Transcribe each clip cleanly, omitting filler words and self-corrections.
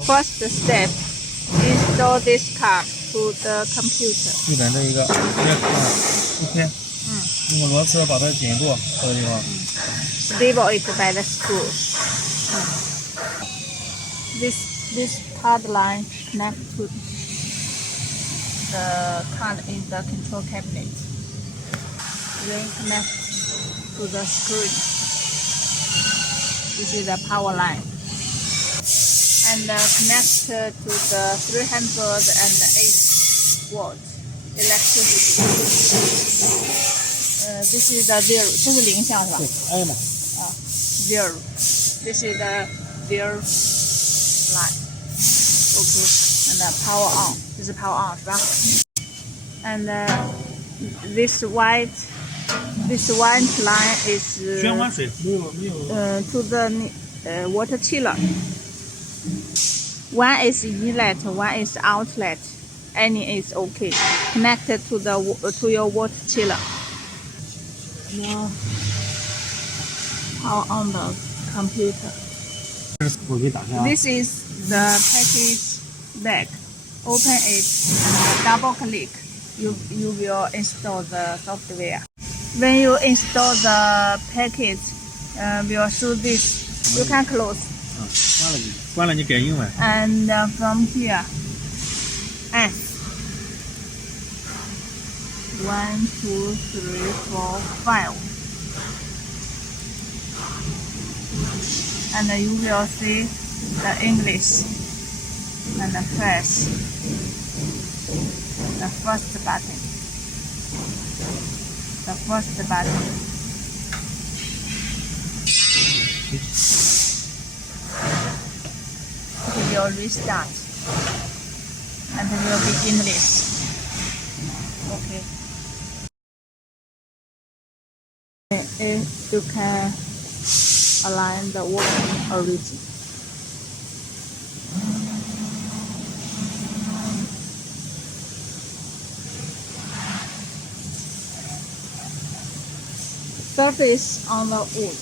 First step, install this card to the computer. 就在这一个，OK，用个螺丝把它紧住，这个地方。Stable it by the screw. This card line connect to the card in the control cabinet. Then connect to the screen. This is the power line. And connect to the 308 volt electricity. This is the zero. 这是零项是吧？对，挨嘛。Zero. This is the zero line. Okay. And power on. 这是 power on 是吧？ And this white line is 循环水没有。to the water chiller. One is inlet, one is outlet. Any is okay. Connected to your water chiller. Now, power on the computer. 我给打开啊。 This is the package bag. Open it and double click. You will install the software. When you install the package, will show this. You can close. 关了你改英文。 And from here, F. 1, 2, 3, 4, 5. And you will see the English and press the first button. The first button. It will restart and it will be English. Okay. You can align the working origin. Surface on the wood.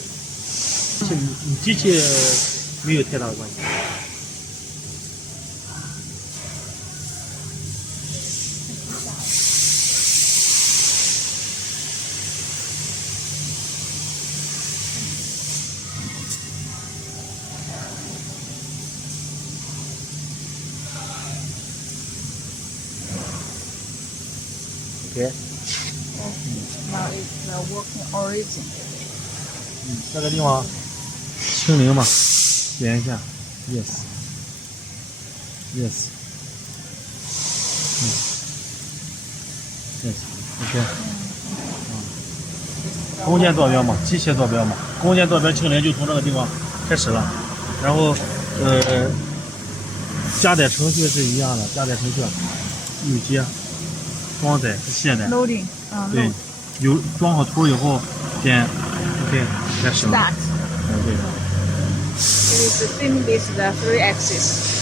机器没有太大的关系。OK。 Now it's the working origin. 这个地方清零嘛，点一下 ，yes， yes，OK。工件坐标嘛，机械坐标嘛，工件坐标清零就从这个地方开始了，然后加载程序是一样的，加载程序有些装载和卸载。 Loading. 对，有装好图以后点 OK 开始了。 Start. OK。 It is the same with the 3 axis.